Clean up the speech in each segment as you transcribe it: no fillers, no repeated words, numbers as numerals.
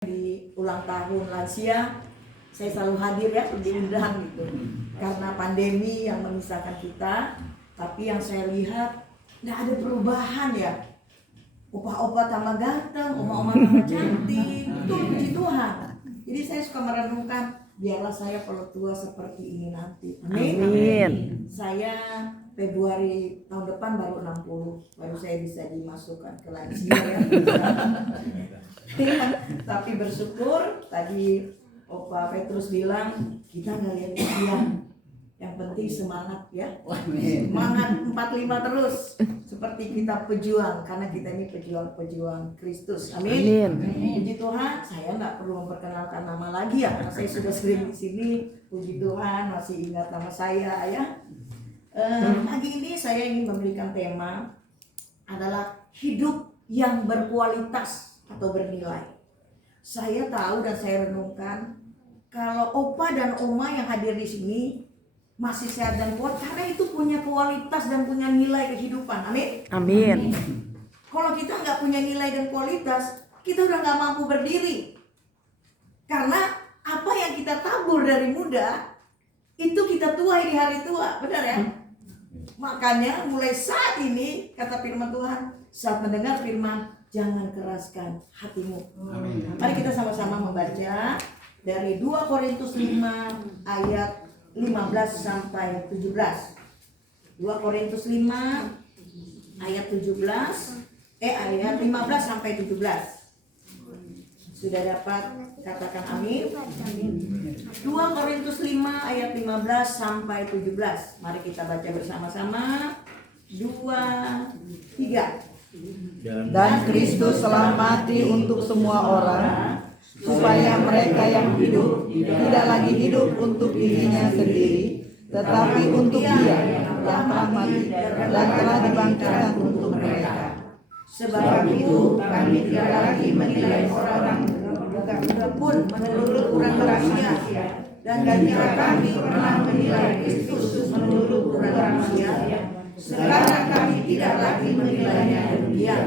Di ulang tahun lansia saya selalu hadir ya, diundang gitu karena pandemi yang memisahkan kita. Tapi yang saya lihat nggak ada perubahan ya, opa-opa tambah ganteng, oma-oma tambah cantik, itu puji Tuhan. Jadi saya suka merenungkan, biarlah saya kalau tua seperti ini nanti. Amin. Saya Februari tahun depan baru 60, baru saya bisa dimasukkan ke lansia ya. Tapi bersyukur tadi Opa Petrus bilang kita nggak lihat usia, yang penting semangat ya, semangat 45 terus seperti kita pejuang, karena kita ini pejuang Kristus. Amin. Puji Tuhan, saya nggak perlu memperkenalkan nama lagi ya, karena saya sudah sering di sini. Puji Tuhan masih ingat nama saya ya. Pagi ini saya ingin memberikan tema adalah hidup yang berkualitas atau bernilai. Saya tahu dan saya renungkan kalau opa dan oma yang hadir di sini masih sehat dan kuat karena itu punya kualitas dan punya nilai kehidupan. Amin. Amin. Kalau kita nggak punya nilai dan kualitas, kita udah nggak mampu berdiri. Karena apa yang kita tabur dari muda itu kita tuai di hari tua, benar ya? Makanya mulai saat ini kata firman Tuhan, saat mendengar firman, jangan keraskan hatimu. Amin. Mari kita sama-sama membaca dari 2 Korintus 5 ayat 15 sampai 17. 2 Korintus 5 ayat 15 sampai 17. Sudah dapat katakan amin? 2 Korintus 5 ayat 15 sampai 17. Mari kita baca bersama-sama. 2, 3. Dan Kristus telah mati untuk semua orang, supaya mereka yang hidup tidak lagi hidup untuk dirinya sendiri, tetapi untuk Dia yang telah mati dan telah dibangkitkan untuk mereka. Sebab itu kami tidak lagi menilai orang pun menurut ukuran manusia, dan jika kami pernah menilai Kristus menurut ukuran manusia, sekarang kami tidak lagi menilainya demikian.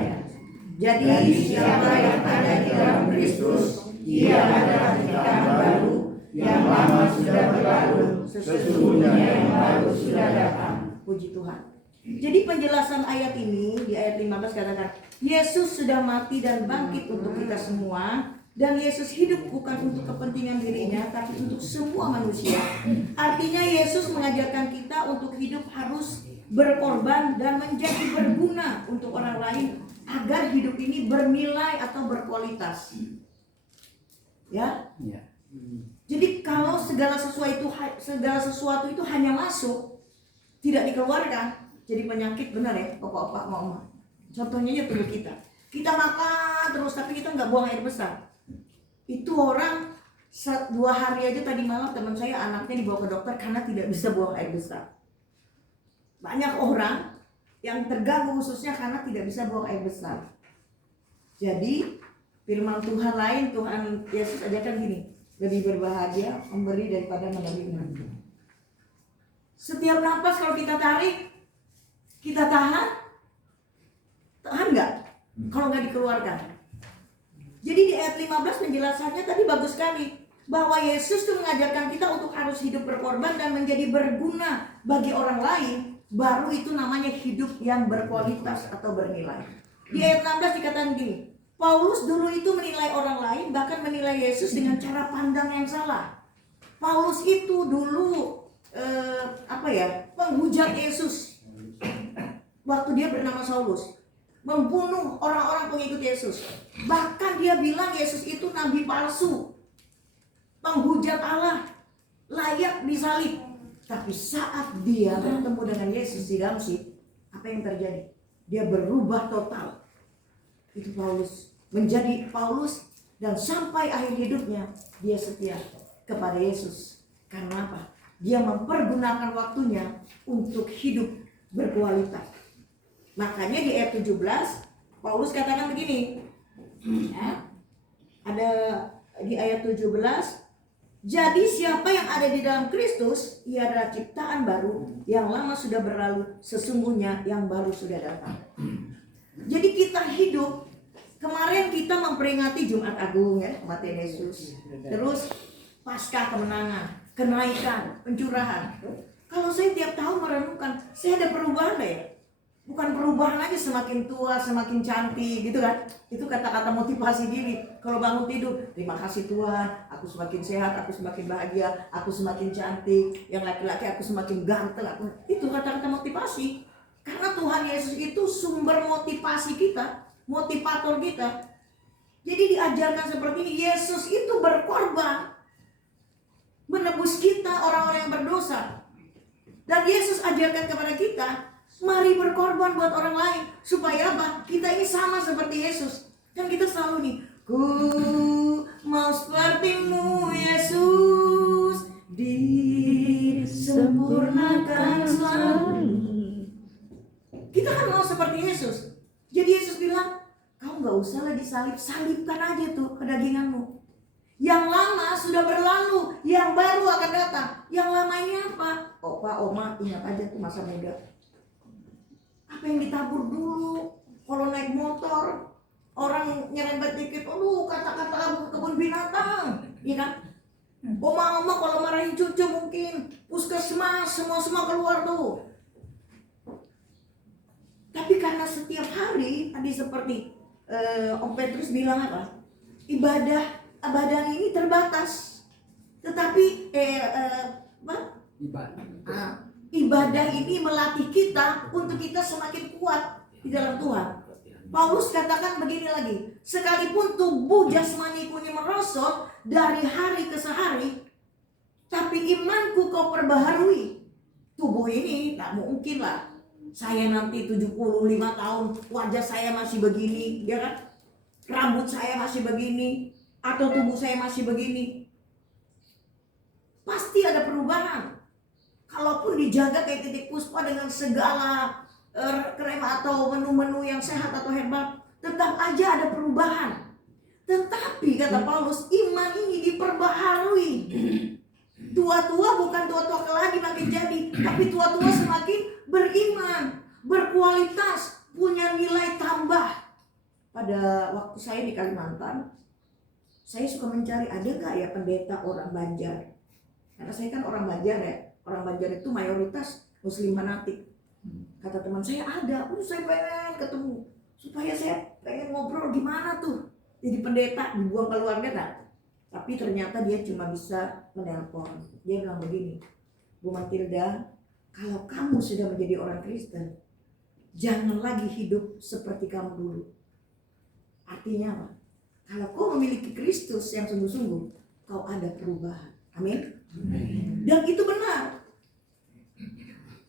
Jadi siapa yang ada di dalam Kristus, ia adalah ciptaan baru, yang lama sudah berlalu, sesungguhnya yang baru sudah datang. Puji Tuhan. Jadi penjelasan ayat ini di ayat 15 katakan, Yesus sudah mati dan bangkit untuk kita semua. Dan Yesus hidup bukan untuk kepentingan dirinya, tapi untuk semua manusia. Artinya Yesus mengajarkan kita untuk hidup harus berkorban dan menjadi berguna untuk orang lain, agar hidup ini bernilai atau berkualitas. Ya. Jadi kalau segala sesuatu itu hanya masuk, tidak dikeluarkan, jadi penyakit, benar ya, opa-opa, mama. Contohnya aja tubuh kita. Kita makan terus tapi kita nggak buang air besar. Itu orang 2 hari aja tadi malam teman saya anaknya dibawa ke dokter karena tidak bisa buang air besar. Banyak orang yang terganggu khususnya karena tidak bisa buang air besar. Jadi firman Tuhan lain, Tuhan Yesus ajarkan gini, lebih berbahagia memberi daripada menerima. Setiap napas kalau kita tarik, kita tahan nggak? Kalau nggak dikeluarkan. Jadi di ayat 15 penjelasannya tadi bagus sekali, bahwa Yesus itu mengajarkan kita untuk harus hidup berkorban dan menjadi berguna bagi orang lain. Baru itu namanya hidup yang berkualitas atau bernilai. Di ayat 16 dikatakan gini, Paulus dulu itu menilai orang lain, bahkan menilai Yesus dengan cara pandang yang salah. Paulus itu dulu penghujat Yesus waktu dia bernama Saulus, membunuh orang-orang pengikut Yesus. Bahkan dia bilang Yesus itu nabi palsu, penghujat Allah, layak disalib. Tapi saat dia bertemu dengan Yesus di Damsyik, apa yang terjadi? Dia berubah total. Itu Paulus menjadi Paulus, dan sampai akhir hidupnya dia setia kepada Yesus. Karena apa? Dia mempergunakan waktunya untuk hidup berkualitas. Makanya di ayat 17 Paulus katakan begini, ada di ayat 17, jadi siapa yang ada di dalam Kristus, ia adalah ciptaan baru, yang lama sudah berlalu, sesungguhnya yang baru sudah datang. Jadi kita hidup Kemarin kita memperingati Jumat Agung ya, kematian Yesus. Terus pasca kemenangan, kenaikan, pencurahan. Kalau saya tiap tahun merenungkan, saya ada perubahan ya. Bukan perubahan aja semakin tua, semakin cantik gitu kan. Itu kata-kata motivasi diri. Kalau bangun tidur, terima kasih Tuhan, aku semakin sehat, aku semakin bahagia, aku semakin cantik. Yang laki-laki aku semakin ganteng. Itu kata-kata motivasi. Karena Tuhan Yesus itu sumber motivasi kita, motivator kita. Jadi diajarkan seperti ini, Yesus itu berkorban menebus kita orang-orang yang berdosa. Dan Yesus ajarkan kepada kita, mari berkorban buat orang lain. Supaya apa? Kita ini sama seperti Yesus. Kan kita selalu nih, ku mau sepertimu Yesus, disempurnakan selalu. Kita kan mau seperti Yesus. Jadi Yesus bilang, kau gak usah lagi salib, salibkan aja tuh kedaginganmu. Yang lama sudah berlalu, yang baru akan datang. Yang lama ini apa? Opa, oma, ingat aja tuh masa muda. Apa yang ditabur dulu? Kalau naik motor, orang nyerempet dikit, aduh kata-kata kebun binatang, iya kan? Oma-oma kalau marahin cucu mungkin puskesmas, semua keluar tuh. Tapi karena setiap hari, tadi seperti Om Petrus bilang apa? Ibadah ini terbatas. Tetapi ibadah ini melatih kita untuk kita semakin kuat di dalam Tuhan. Paulus katakan begini lagi, sekalipun tubuh jasmaniku ini merosot dari hari ke hari, tapi imanku kau perbaharui. Tubuh ini tak mungkin lah. Saya nanti 75 tahun, wajah saya masih begini, ya kan? Rambut saya masih begini, atau tubuh saya masih begini. Pasti ada perubahan. Kalaupun dijaga kayak Titik Puspa dengan segala krem atau menu-menu yang sehat atau herbal, tetap aja ada perubahan. Tetapi kata Paulus, iman ini diperbaharui. Tua-tua bukan tua-tua lagi makin jadi, tapi tua-tua semakin beriman, berkualitas, punya nilai tambah. Pada waktu saya di Kalimantan, saya suka mencari ada nggak ya pendeta orang Banjar. Karena saya kan orang Banjar ya, orang Banjar itu mayoritas Muslim fanatik. Kata teman saya ada, saya pengen ketemu, supaya saya pengen ngobrol gimana tuh jadi pendeta, dibuang keluarga kan. Tapi ternyata dia cuma bisa menelpon. Dia bilang begini, Bu Matilda, kalau kamu sudah menjadi orang Kristen, jangan lagi hidup seperti kamu dulu. Artinya apa? Kalau kau memiliki Kristus yang sungguh-sungguh, kau ada perubahan. Amin. Dan itu benar.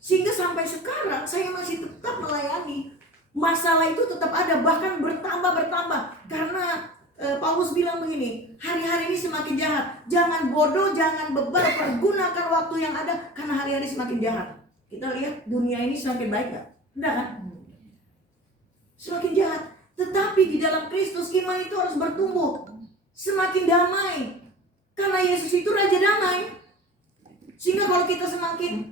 Sehingga sampai sekarang saya masih tetap melayani. Masalah itu tetap ada, bahkan bertambah. Karena Paulus bilang begini, hari-hari ini semakin jahat. Jangan bodoh, jangan bebal, pergunakan waktu yang ada, karena hari-hari semakin jahat. Kita lihat dunia ini semakin baik gak? Enggak kan? Semakin jahat. Tetapi di dalam Kristus iman itu harus bertumbuh, semakin damai. Karena Yesus itu Raja Damai. Sehingga kalau kita semakin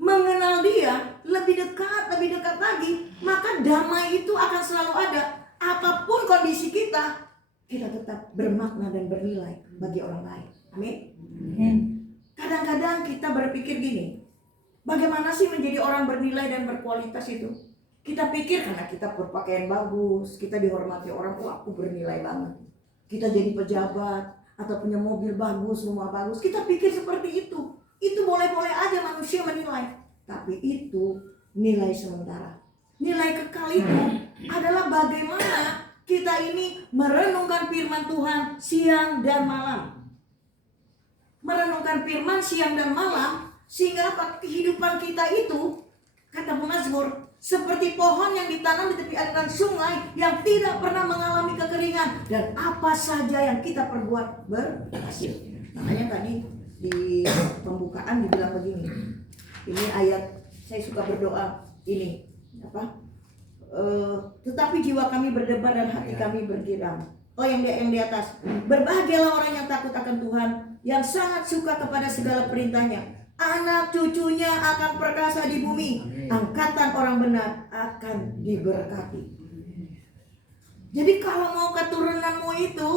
mengenal Dia lebih dekat lagi, maka damai itu akan selalu ada. Apapun kondisi kita tetap bermakna dan bernilai bagi orang lain. Amin. Kadang-kadang kita berpikir gini, bagaimana sih menjadi orang bernilai dan berkualitas itu? Kita pikir karena kita berpakaian bagus, kita dihormati orang, wah aku bernilai banget. Kita jadi pejabat atau punya mobil bagus, rumah bagus, kita pikir seperti itu. Itu boleh-boleh aja manusia menilai. Tapi itu nilai sementara. Nilai kekal itu adalah bagaimana kita ini merenungkan firman Tuhan siang dan malam. Merenungkan firman siang dan malam, sehingga kehidupan kita itu, kata pemazmur, seperti pohon yang ditanam di tepi aliran sungai yang tidak pernah mengalami kekeringan, dan apa saja yang kita perbuat berhasil. Makanya tadi di pembukaan dibilang begini. Ini ayat saya suka berdoa ini apa? Tetapi jiwa kami berdebar dan hati kami bergiram. Oh yang di atas. Berbahagialah orang yang takut akan Tuhan, yang sangat suka kepada segala perintahnya. Anak cucunya akan perkasa di bumi. Angkatan orang benar akan diberkati. Jadi kalau mau keturunanmu itu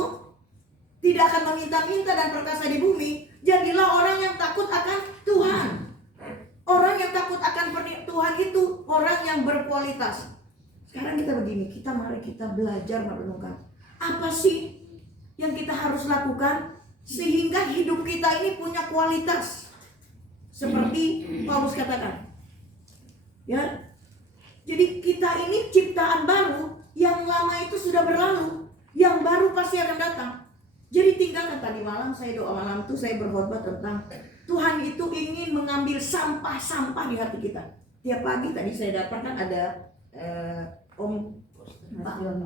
tidak akan meminta-minta dan perkasa di bumi, jadilah orang yang takut akan Tuhan. Orang yang takut akan Tuhan itu orang yang berkualitas. Sekarang kita begini, mari kita belajar merenungkan. Apa sih yang kita harus lakukan sehingga hidup kita ini punya kualitas? Seperti Paulus katakan. Ya. Jadi kita ini ciptaan baru, yang lama itu sudah berlalu, yang baru pasti akan datang. Jadi tinggalkan tadi malam saya doa malam itu saya berkhotbah tentang Tuhan itu ingin mengambil sampah-sampah di hati kita. Tiap pagi tadi saya dapatkan ada Om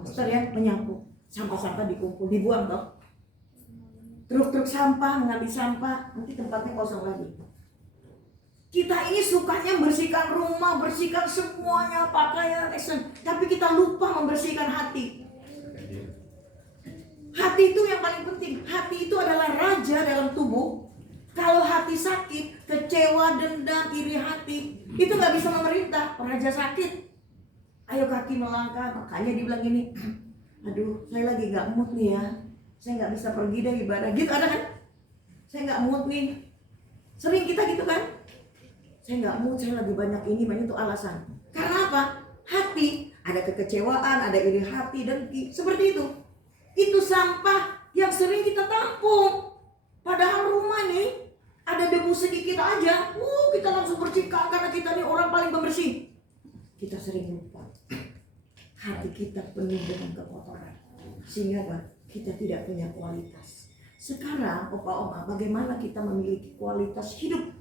Pastor ya menyapu sampah-sampah dikumpul, dibuang toh. Truk-truk sampah mengambil sampah, nanti tempatnya kosong lagi. Kita ini sukanya membersihkan rumah, bersihkan semuanya, pakaian, tapi kita lupa membersihkan hati. Hati itu yang paling penting. Hati itu adalah raja dalam tubuh. Kalau hati sakit, kecewa, dendam, iri hati, itu gak bisa memerintah. Raja sakit, ayo kaki melangkah. Makanya dibilang gini, aduh saya lagi gak mood nih ya, saya gak bisa pergi deh ibadah. Gitu ada kan? Saya gak mood nih. Sering kita gitu kan? Saya nggak mood, saya lagi banyak itu alasan. Karena apa? Hati, ada kekecewaan, ada iri hati, dengki, seperti itu. Itu sampah yang sering kita tampung. Padahal rumah nih, ada debu sedikit aja, kita langsung bersihkan karena kita nih orang paling pembersih. Kita sering lupa. Hati kita penuh dengan kekotoran. Sehingga kita tidak punya kualitas. Sekarang, opa-oma, bagaimana kita memiliki kualitas hidup?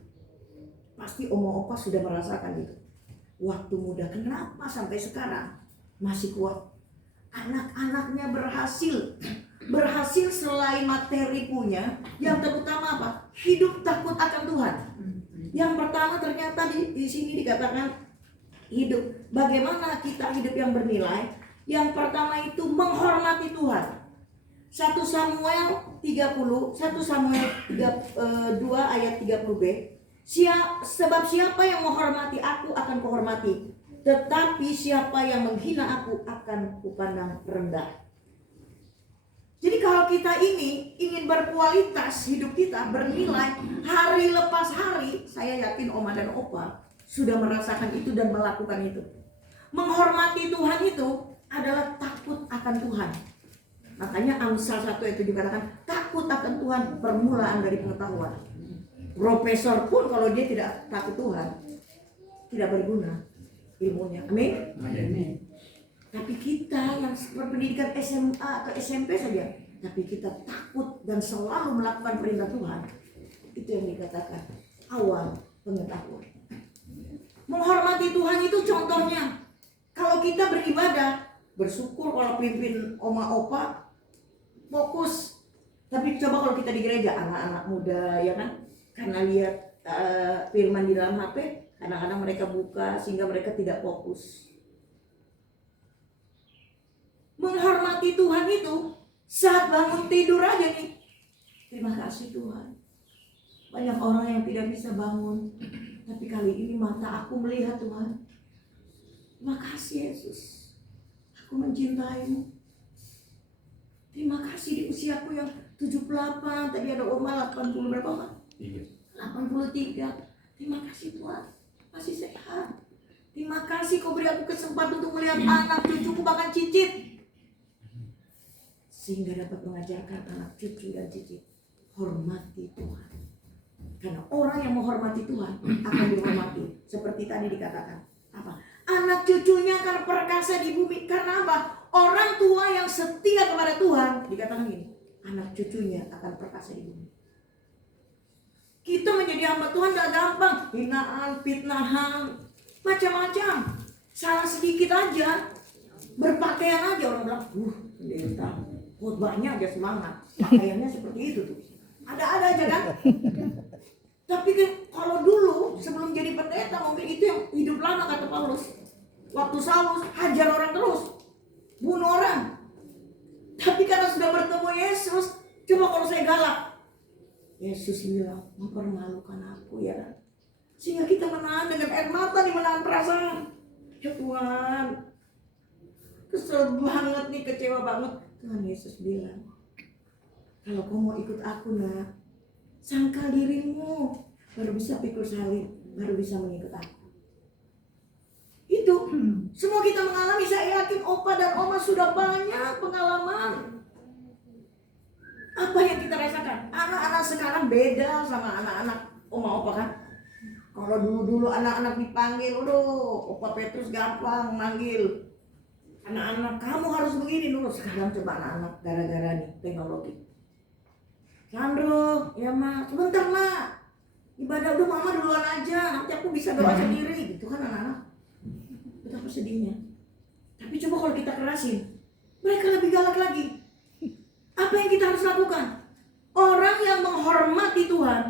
Pasti oma-opa sudah merasakan itu. Waktu muda, kenapa sampai sekarang masih kuat? Anak-anaknya berhasil selain materi punya. Yang terutama apa? Hidup takut akan Tuhan. Yang pertama ternyata di sini dikatakan hidup. Bagaimana kita hidup yang bernilai? Yang pertama itu menghormati Tuhan. 1 Samuel 2 ayat 30b. Sebab siapa yang menghormati aku akan kuhormati, tetapi siapa yang menghina aku akan kupandang rendah. Jadi kalau kita ini ingin berkualitas, hidup kita bernilai hari lepas hari, saya yakin oma dan opa sudah merasakan itu dan melakukan itu. Menghormati Tuhan itu adalah takut akan Tuhan. Makanya Amsal 1 itu dikatakan takut akan Tuhan permulaan dari pengetahuan. Profesor pun kalau dia tidak takut Tuhan, tidak berguna ilmunya. Amin. Amin. Tapi kita yang berpendidikan SMA atau SMP saja, tapi kita takut dan selalu melakukan perintah Tuhan, itu yang dikatakan awal pengetahuan. Menghormati Tuhan itu contohnya, kalau kita beribadah, bersyukur kalau pimpin oma opa fokus. Tapi coba kalau kita di gereja, anak-anak muda ya kan, karena lihat firman di dalam HP, kadang-kadang mereka buka sehingga mereka tidak fokus. Menghormati Tuhan itu saat bangun tidur aja nih, terima kasih Tuhan. Banyak orang yang tidak bisa bangun, tapi kali ini mata aku melihat Tuhan. Terima kasih Yesus, aku mencintaimu. Terima kasih di usiaku yang 78, tadi ada oma 80 berapa Pak? 83. Terima kasih Tuhan, masih sehat. Terima kasih kau beri aku kesempatan untuk melihat anak cucuku bahkan cicit, sehingga dapat mengajarkan anak cucu dan cicit hormati Tuhan. Karena orang yang menghormati Tuhan akan dihormati. Seperti tadi dikatakan apa? Anak cucunya akan perkasa di bumi. Karena apa? Orang tua yang setia kepada Tuhan, dikatakan gini, anak cucunya akan perkasa di bumi. Kita menjadi hamba Tuhan gak gampang. Hinaan, fitnahan, macam-macam. Salah sedikit aja, berpakaian aja orang bilang, pendeta, khotbahnya aja semangat. Pakaiannya seperti itu tuh. Ada-ada aja kan. Tapi kan kalau dulu sebelum jadi pendeta mungkin itu yang hidup lama kata Paulus. Waktu Saulus hajar orang terus, bunuh orang. Tapi karena sudah bertemu Yesus, coba kalau saya galak, Yesus bilang mempermalukan aku ya. Sehingga kita menahan dengan air mata nih, menahan perasaan. Ya Tuhan, kesel banget nih, kecewa banget. Tuhan Yesus bilang, kalau kau mau ikut aku nak, sangkal dirimu, baru bisa pikul salib, baru bisa mengikut aku. Itu semua kita mengalami. Saya yakin opa dan oma sudah banyak pengalaman. Apa yang kita rasakan? Anak-anak sekarang beda sama anak-anak oma opa kan. Kalau dulu anak-anak dipanggil, Opa Petrus gampang manggil. Anak-anak kamu harus begini dulu. Sekarang coba anak-anak gara-gara nih teknologi. Sandro, ya ma, sebentar ma. Ibadah udah mama duluan aja. Nanti aku bisa doa sendiri. Gitu kan anak-anak. Betapa sedihnya. Tapi coba kalau kita kerasin, mereka lebih galak lagi. Apa yang kita harus lakukan? Orang yang menghormati Tuhan,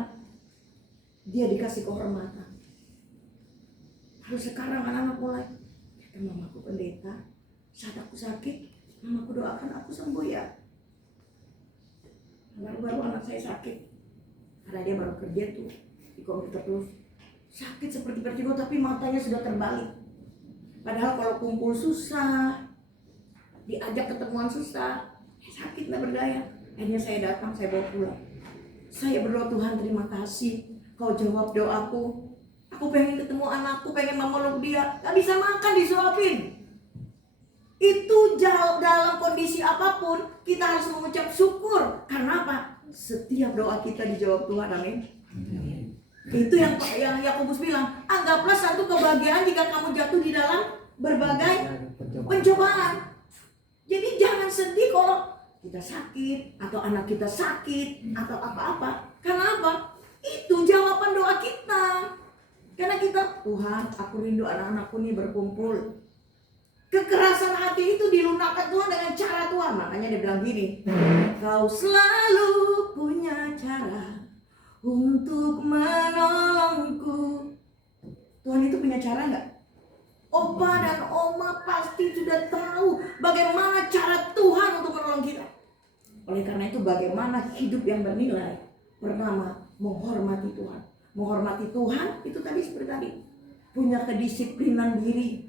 dia dikasih kehormatan. Lalu sekarang anak-anak mulai, kata mamaku pendeta, saat aku sakit, mamaku doakan aku sembuh ya. Baru-baru anak saya sakit, karena dia baru kerja tuh di komputer terus. Sakit seperti vertigo tapi matanya sudah terbalik. Padahal kalau kumpul susah, diajak ketemuan susah, sakit nggak berdaya. Akhirnya saya datang, saya bawa pulang. Saya berdoa, Tuhan terima kasih, kau jawab doaku. Aku pengen ketemu anakku, pengen memeluk dia. Gak bisa makan, disuapin. Itu dalam kondisi apapun, kita harus mengucap syukur. Karena apa? Setiap doa kita dijawab Tuhan, amin. Itu yang Yakobus bilang, anggaplah satu kebahagiaan jika kamu jatuh di dalam berbagai pencobaan. Jadi jangan sedih kalau kita sakit, atau anak kita sakit, atau apa-apa. Karena apa? Itu jawaban doa kita. Karena kita, Tuhan, aku rindu anak-anakku nih berkumpul. Kekerasan hati itu dilunakkan Tuhan dengan cara Tuhan. Makanya dia bilang gini, kau selalu punya cara untuk menolongku. Tuhan itu punya cara nggak? Opa dan oma pasti sudah tahu bagaimana cara Tuhan untuk menolong kita. Oleh karena itu bagaimana hidup yang bernilai? Pertama, menghormati Tuhan. Menghormati Tuhan itu tadi seperti tadi, punya kedisiplinan diri.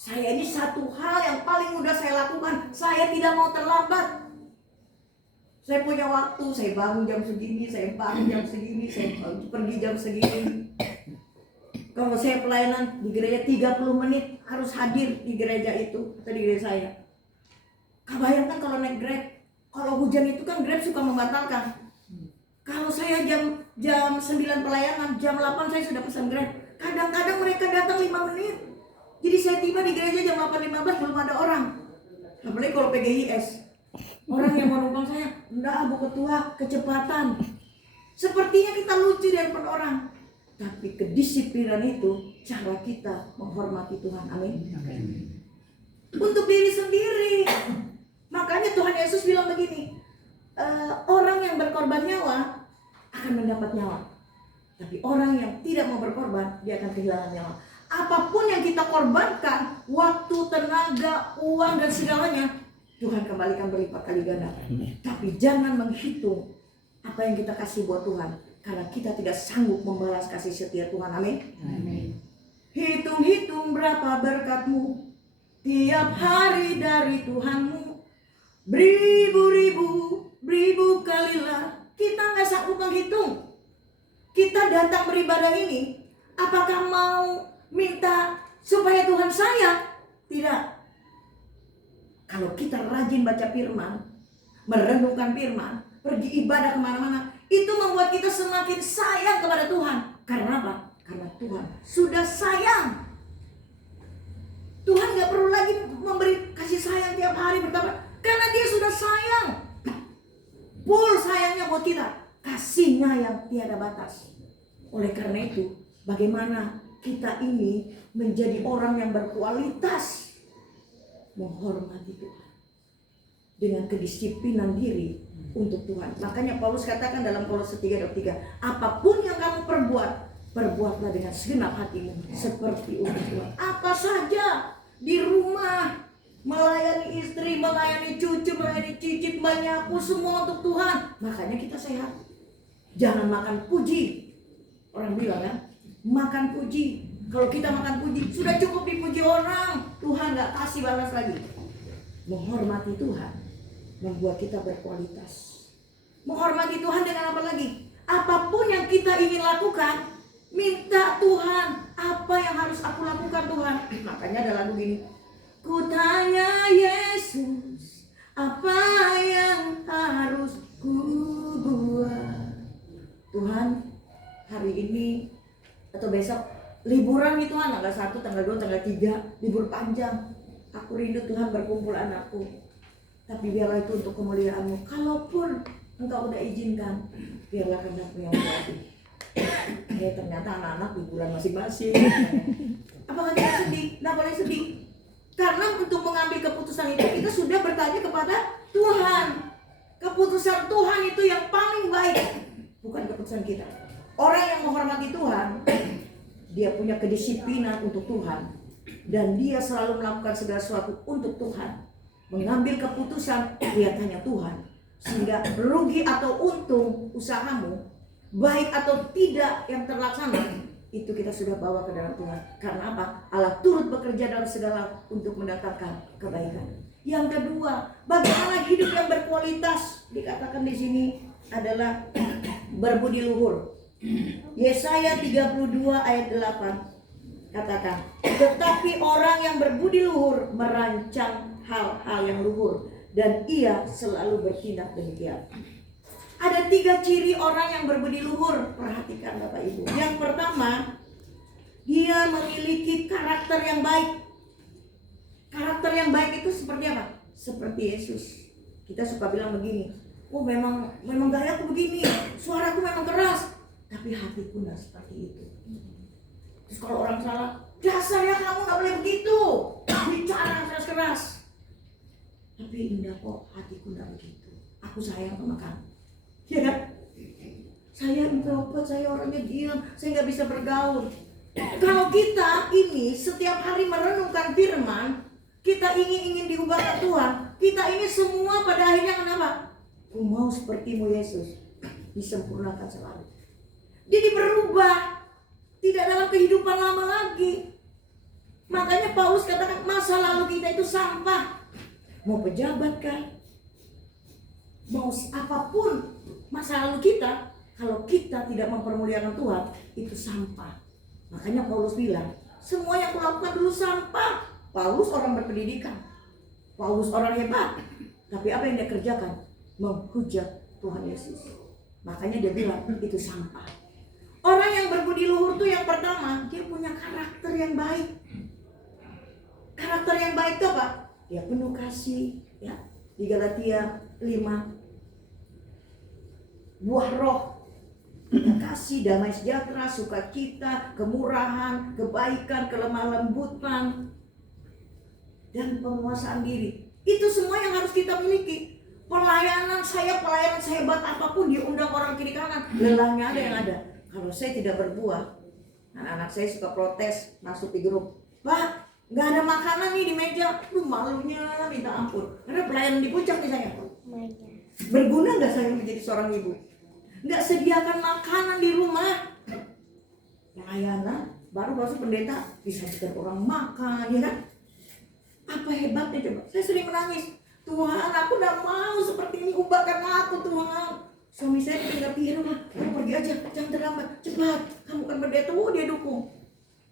Saya ini satu hal yang paling mudah saya lakukan, saya tidak mau terlambat. Saya punya waktu, saya bangun jam segini, saya bangun jam segini, saya pergi jam segini. Kalau saya pelayanan di gereja 30 menit harus hadir di gereja itu atau di gereja saya. Bayangkan kalau naik Grab, kalau hujan itu kan Grab suka membatalkan. Kalau saya jam 9 pelayanan, jam 8 saya sudah pesan Grab. Kadang-kadang mereka datang 5 menit. Jadi saya tiba di gereja jam 8.15 belum ada orang. Apalagi kalau PGIS. Orang yang mau numpang saya, enggak Bu Ketua, kecepatan. Sepertinya kita lucu di hadapan orang. Tapi kedisiplinan itu cara kita menghormati Tuhan. Amin. Untuk diri sendiri. Makanya Tuhan Yesus bilang begini, orang yang berkorban nyawa akan mendapat nyawa. Tapi orang yang tidak mau berkorban, dia akan kehilangan nyawa. Apapun yang kita korbankan, waktu, tenaga, uang dan segalanya, Tuhan kembalikan berlipat kali ganda. Tapi jangan menghitung apa yang kita kasih buat Tuhan, karena kita tidak sanggup membalas kasih setia Tuhan. Amin. Hitung-hitung berapa berkatmu tiap hari dari Tuhanmu. Beribu kalilah kita nggak sanggup menghitung. Kita datang beribadah ini, apakah mau minta supaya Tuhan sayang? Tidak. Kalau kita rajin baca firman, merenungkan firman, pergi ibadah kemana-mana, itu membuat kita semakin sayang kepada Tuhan. Karena apa? Karena Tuhan sudah sayang. Tuhan gak perlu lagi memberi kasih sayang tiap hari bertambah, karena dia sudah sayang. Full sayangnya buat kita, kasihnya yang tiada batas. Oleh karena itu, bagaimana kita ini menjadi orang yang berkualitas, menghormati Tuhan dengan kedisiplinan diri untuk Tuhan. Makanya Paulus katakan dalam Kolose 3:3, apapun yang kamu perbuat, perbuatlah dengan segenap hatimu seperti untuk Tuhan. Apa saja di rumah, melayani istri, melayani cucu, melayani cicit, menyapu, semua untuk Tuhan. Makanya kita sehat. Jangan makan puji. Orang bilang ya, makan puji. Kalau kita makan puji, sudah cukup dipuji orang, Tuhan gak kasih balas lagi. Menghormati Tuhan membuat kita berkualitas. Menghormati Tuhan dengan apa lagi? Apapun yang kita ingin lakukan, minta Tuhan, apa yang harus aku lakukan Tuhan? Makanya ada lagu gini, ku tanya Yesus, apa yang harus ku buat? Tuhan, hari ini atau besok liburan nih Tuhan, tanggal 1, tanggal 2, tanggal 3, libur panjang. Aku rindu Tuhan berkumpul anakku. Tapi biarlah itu untuk kemuliaan-Mu. Kalaupun Engkau udah izinkan, biarlah kehendak-Mu yang terjadi. Ternyata anak-anak liburan masing-masing. Apakah kita sedih? Nggak boleh sedih. Karena untuk mengambil keputusan itu, kita sudah bertanya kepada Tuhan. Keputusan Tuhan itu yang paling baik, bukan keputusan kita. Orang yang menghormati Tuhan, dia punya kedisiplinan untuk Tuhan, dan dia selalu melakukan segala sesuatu untuk Tuhan. Mengambil keputusan, lihat hanya Tuhan. Sehingga rugi atau untung usahamu, baik atau tidak yang terlaksana, itu kita sudah bawa ke dalam Tuhan. Karena apa? Allah turut bekerja dalam segala untuk mendatangkan kebaikan. Yang kedua, bagaimana hidup yang berkualitas? Dikatakan di sini adalah berbudi luhur. Yesaya 32 ayat 8 katakan, tetapi orang yang berbudi luhur merancang hal-hal yang luhur, dan ia selalu bertindak demikian. Ada 3 ciri orang yang berbudi luhur. Perhatikan Bapak Ibu. Yang pertama, dia memiliki karakter yang baik. Karakter yang baik itu seperti apa? Seperti Yesus. Kita suka bilang begini, oh memang gayaku begini, suaraku memang keras, tapi hatiku tidak seperti itu. Terus kalau orang salah, dasarnya kamu gak boleh begitu, bicara keras-keras. Tapi indah kok, hatiku tidak begitu. Aku sayang sama kamu, ya kan? Saya introvert, saya orangnya diam, saya gak bisa bergaul. Kalau kita ini setiap hari merenungkan firman, kita ingin diubahkan Tuhan, kita ini semua pada akhirnya kenapa? Ku mau sepertimu Yesus, disempurnakan selalu. Jadi berubah, tidak dalam kehidupan lama lagi. Makanya Paulus katakan masa lalu kita itu sampah. Mau pejabat kan, mau apapun masa lalu kita, kalau kita tidak mempermuliakan Tuhan, itu sampah. Makanya Paulus bilang, semua yang kulakukan dulu sampah. Paulus orang berpendidikan, Paulus orang hebat, tapi apa yang dia kerjakan? Menghujat Tuhan Yesus. Makanya dia bilang itu sampah. Orang yang berbudi luhur itu yang pertama, dia punya karakter yang baik. Karakter yang baik itu apa? Dia penuh kasih, ya. Di Galatia 5, buah roh, kasih, damai sejahtera, sukacita, kemurahan, kebaikan, kelemah lembutan, dan penguasaan diri. Itu semua yang harus kita miliki. Pelayanan sehebat apapun, diundang orang kiri kanan, lelahnya ada yang ada. Kalau saya tidak berbuah, anak-anak saya suka protes masuk di grup, Pak, nggak ada makanan nih di meja. Malunya minta ampun. Karena pelayanan di puncak nih saya. Berguna nggak saya menjadi seorang ibu? Nggak sediakan makanan di rumah. Pelayanan baru masuk pendeta bisa bikin orang makan, ya kan? Apa hebatnya coba? Saya sering menangis. Tuhan, aku nggak mau seperti ini, ubahkan aku Tuhan. Suami saya tinggal pikir, kamu pergi aja, jangan terlambat, cepat, kamu kan pendeta, dia dukung.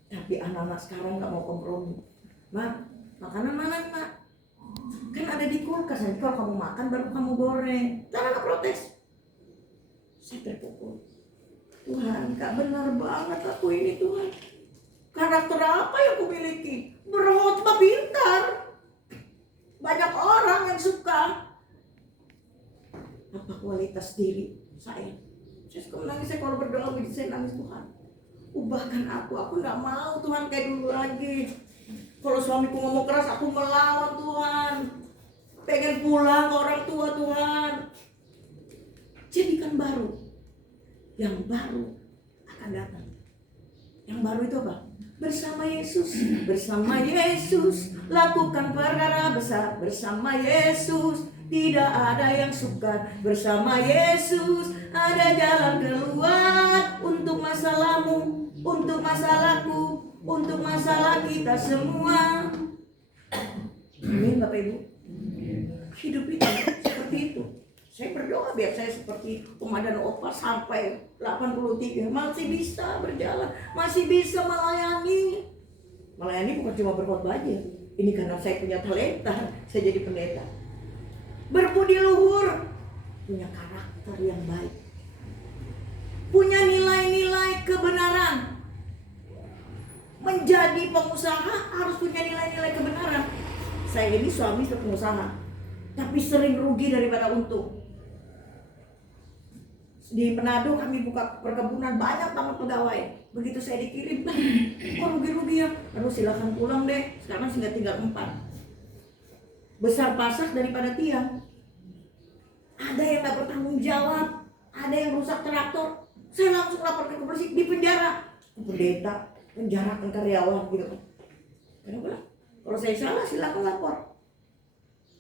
Tapi anak-anak sekarang nggak mau kompromi. Mak, makanan mana nih Mak? Kan ada di kulkas, nanti kalau kamu makan baru kamu goreng. Anak protes. Saya terpukul. Tuhan, gak benar banget aku ini Tuhan. Karakter apa yang aku miliki? Berkhotbah pintar. Banyak orang yang suka. Apa kualitas diri saya? Saya suka menangis, saya kalau berdoa saya nangis, Tuhan, ubahkan aku gak mau Tuhan kayak dulu lagi. Kalau suamiku ngomong keras, aku melawan Tuhan. Pengen pulang ke orang tua Tuhan. Jadikan baru. Yang baru akan datang. Yang baru itu apa? Bersama Yesus. Bersama Yesus lakukan perkara besar. Bersama Yesus Tidak ada yang sukar. Bersama Yesus ada jalan keluar. Untuk masalahmu, untuk masalahku, untuk masalah kita semua. Amin Bapak Ibu. Hidup itu seperti itu. Saya berdoa biar saya seperti Komandan Opa sampai 83 masih bisa berjalan, masih bisa melayani. Melayani bukan cuma berkhotbah aja. Ini karena saya punya talenta, saya jadi pendeta. Berbudi luhur, punya karakter yang baik, punya nilai-nilai kebenaran. Menjadi pengusaha harus punya nilai-nilai kebenaran. Saya ini suami pengusaha, tapi sering rugi daripada untung. Di Manado kami buka perkebunan, banyak banget pegawai. Begitu saya dikirim, kok rugi-rugi ya? Lalu silakan pulang deh, sekarang sudah tinggal 4. Besar pasak daripada tiang. Ada yang tak bertanggung jawab, ada yang rusak traktor. Saya langsung lapor ke polisi, di penjara. Pendeta, penjarakan karyawan gitu. Kenapa? Kalau saya salah silakan lapor.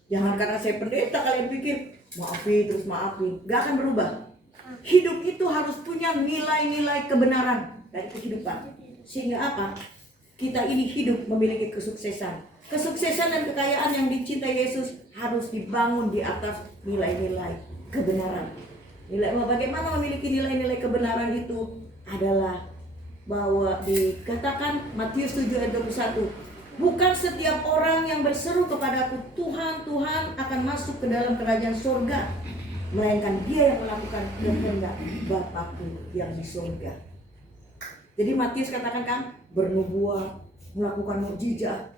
Jangan karena saya pendeta kalian pikir maafin terus maafin, gak akan berubah. Hidup itu harus punya nilai-nilai kebenaran dari kehidupan. Sehingga apa? Kita ini hidup memiliki kesuksesan. Kesuksesan dan kekayaan yang dicintai Yesus harus dibangun di atas nilai-nilai kebenaran. Bagaimana memiliki nilai-nilai kebenaran itu adalah bahwa dikatakan Matius 7 ayat 21, bukan setiap orang yang berseru kepadaku Tuhan, Tuhan akan masuk ke dalam kerajaan surga, melainkan dia yang melakukan kehendak Bapakku yang di surga. Jadi Matius katakan kan, bernubuat, melakukan mukjizat,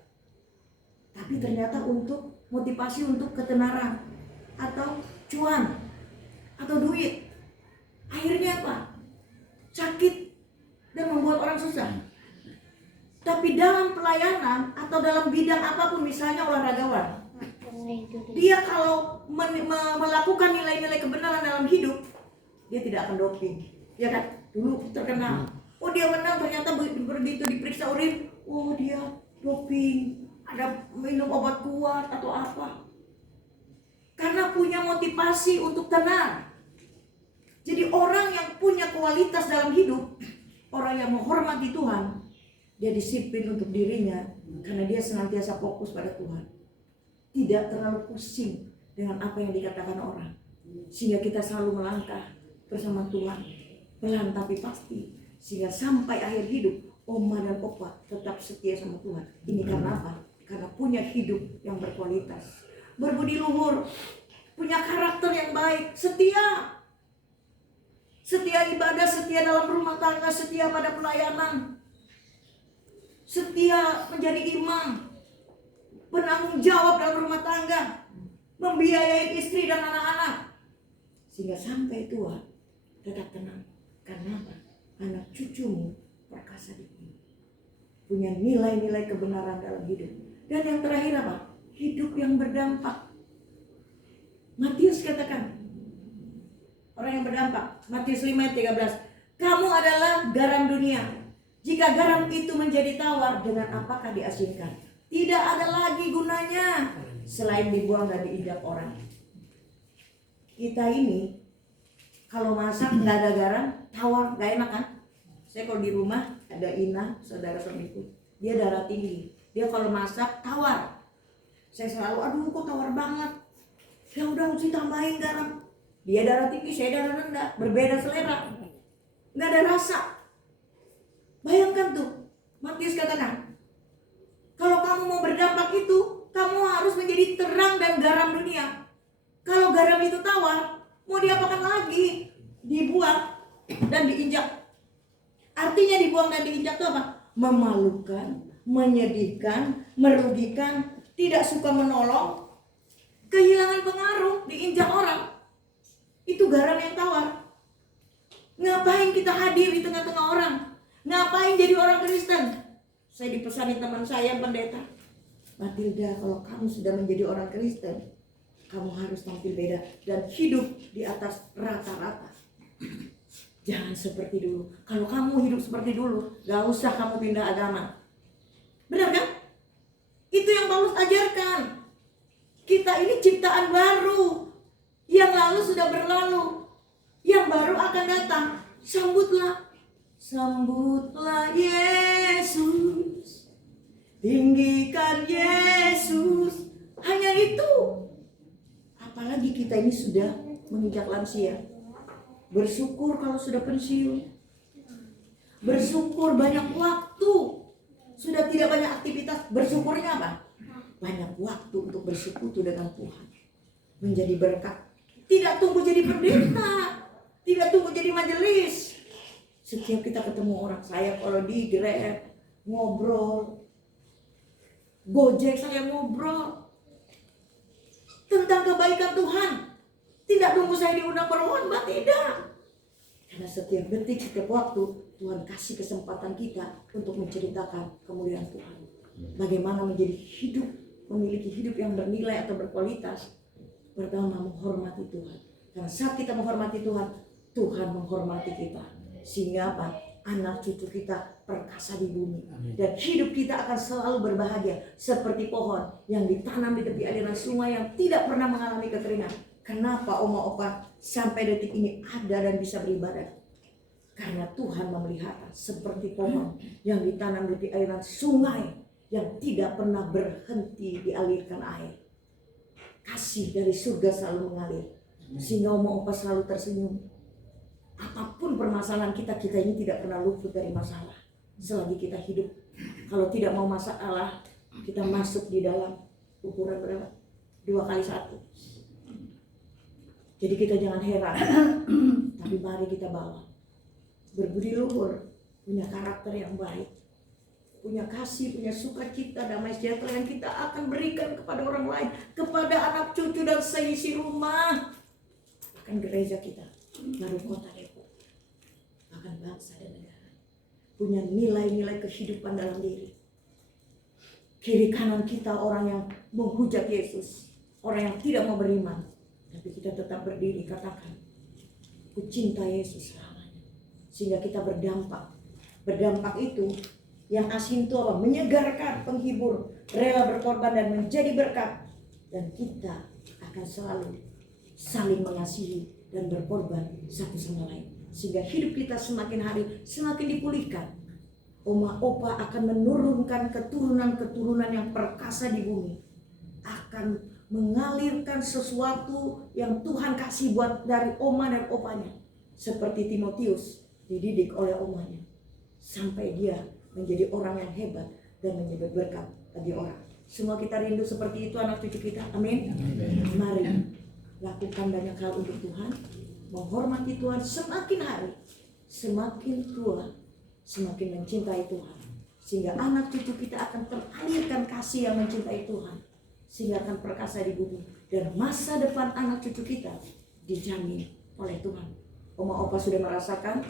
tapi ternyata untuk motivasi untuk ketenaran atau cuan atau duit. Akhirnya apa? Sakit dan membuat orang susah. Tapi dalam pelayanan atau dalam bidang apapun, misalnya olahragawan, dia kalau melakukan nilai-nilai kebenaran dalam hidup, dia tidak akan doping. Ya kan? Dulu terkenal, oh dia menang, ternyata begitu diperiksa urin, oh dia doping, ada minum obat kuat atau apa. Karena punya motivasi untuk tenang. Jadi orang yang punya kualitas dalam hidup, orang yang menghormati Tuhan, dia disiplin untuk dirinya karena dia senantiasa fokus pada Tuhan. Tidak terlalu pusing dengan apa yang dikatakan orang. Sehingga kita selalu melangkah bersama Tuhan, pelan tapi pasti. Sehingga sampai akhir hidup, Oma dan Opa tetap setia sama Tuhan. Ini karena apa? Karena punya hidup yang berkualitas, berbudi luhur, punya karakter yang baik, setia. Setia ibadah, setia dalam rumah tangga, setia pada pelayanan, setia menjadi imam, penanggung jawab dalam rumah tangga, membiayai istri dan anak-anak, sehingga sampai tua tetap tenang. Karena apa? Anak cucumu perkasa di bumi, punya nilai-nilai kebenaran dalam hidup. Dan yang terakhir apa? Hidup yang berdampak. Matius katakan, orang yang berdampak. Matius 5 ayat 13, kamu adalah garam dunia. Jika garam itu menjadi tawar, dengan apakah diasinkan? Tidak ada lagi gunanya selain dibuang dan diinjak orang. Kita ini kalau masak nggak ada garam, tawar, nggak enak kan? Saya kalau di rumah ada Ina, saudara suamiku, dia darah tinggi. Dia kalau masak tawar. Saya selalu, aduh kok tawar banget. Ya udah mesti tambahin garam. Dia darah tinggi, saya darah rendah, berbeda selera, nggak ada rasa. Bayangkan tuh, Matius katakan, kalau kamu mau berdampak itu, kamu harus menjadi terang dan garam dunia. Kalau garam itu tawar, mau diapakan lagi? Dibuang dan diinjak. Artinya dibuang dan diinjak itu apa? Memalukan, menyedihkan, merugikan, tidak suka menolong, kehilangan pengaruh, diinjak orang. Itu garam yang tawar. Ngapain kita hadir di tengah-tengah orang? Ngapain jadi orang Kristen? Saya dipesani teman saya pendeta, Matilda, kalau kamu sudah menjadi orang Kristen, kamu harus tampil beda dan hidup di atas rata-rata. Jangan seperti dulu. Kalau kamu hidup seperti dulu, gak usah kamu pindah agama. Benar kan? Itu yang Paulus ajarkan. Kita Kita ini ciptaan baru. Yang lalu sudah berlalu, yang baru akan datang. Sambutlah, sambutlah Yesus, tinggikan Yesus. Hanya itu. Apalagi kita ini sudah menginjak lansia. Bersyukur kalau sudah pensiun. Bersyukur banyak waktu. Sudah tidak banyak aktivitas. Bersyukurnya apa? Banyak waktu untuk bersekutu dengan Tuhan. Menjadi berkat. Tidak tunggu jadi pendeta. Tidak tunggu jadi majelis. Setiap kita ketemu orang. Saya kalau di Grab ngobrol. Gojek saya ngobrol. Tentang kebaikan Tuhan. Tidak tunggu saya diundang berkhotbah, tidak. Karena setiap detik, setiap waktu Tuhan kasih kesempatan kita untuk menceritakan kemuliaan Tuhan. Bagaimana menjadi hidup, memiliki hidup yang bernilai atau berkualitas. Pertama, menghormati Tuhan. Karena saat kita menghormati Tuhan, Tuhan menghormati kita. Sehingga apa? Anak cucu kita perkasa di bumi. Dan hidup kita akan selalu berbahagia. Seperti pohon yang ditanam di tepi aliran sungai yang tidak pernah mengalami kekeringan. Kenapa oma opa sampai detik ini ada dan bisa beribadah? Karena Tuhan memelihara seperti pohon yang ditanam di tepi aliran sungai yang tidak pernah berhenti dialirkan air. Kasih dari surga selalu mengalir. Sehingga oma opa selalu tersenyum. Apapun permasalahan kita, kita ini tidak pernah luput dari masalah. Selagi kita hidup. Kalau tidak mau masalah, kita masuk di dalam ukuran berapa? 2x1. Jadi kita jangan heran. Tapi mari kita bawa. Berbudi luhur. Punya karakter yang baik. Punya kasih, punya sukacita, damai sejahtera yang kita akan berikan kepada orang lain. Kepada anak cucu dan seisi rumah. Bahkan gereja kita. Baru kota Depok. Bahkan bangsa dan negara. Punya nilai-nilai kehidupan dalam diri. Kiri kanan kita orang yang menghujat Yesus. Orang yang tidak mau beriman. Tapi kita tetap berdiri, katakan, ku cinta Yesus selamanya. Sehingga kita berdampak. Berdampak itu, yang asin itu apa? Menyegarkan, penghibur, rela berkorban dan menjadi berkat. Dan kita akan selalu saling mengasihi dan berkorban satu sama lain. Sehingga hidup kita semakin hari semakin dipulihkan. Oma opa akan menurunkan keturunan-keturunan yang perkasa di bumi. Akan mengalirkan sesuatu yang Tuhan kasih buat dari oma dan opanya. Seperti Timotius dididik oleh omanya. Sampai dia menjadi orang yang hebat dan menjadi berkat bagi orang. Semua kita rindu seperti itu anak cucu kita. Amin. Mari lakukan banyak hal untuk Tuhan. Menghormati Tuhan semakin hari. Semakin tua. Semakin mencintai Tuhan. Sehingga anak cucu kita akan teralirkan kasih yang mencintai Tuhan. Sehingga akan perkasa di bumi. Dan masa depan anak cucu kita dijamin oleh Tuhan. Oma opa sudah merasakan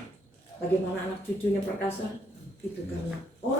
bagaimana anak cucunya perkasa. Itu karena orang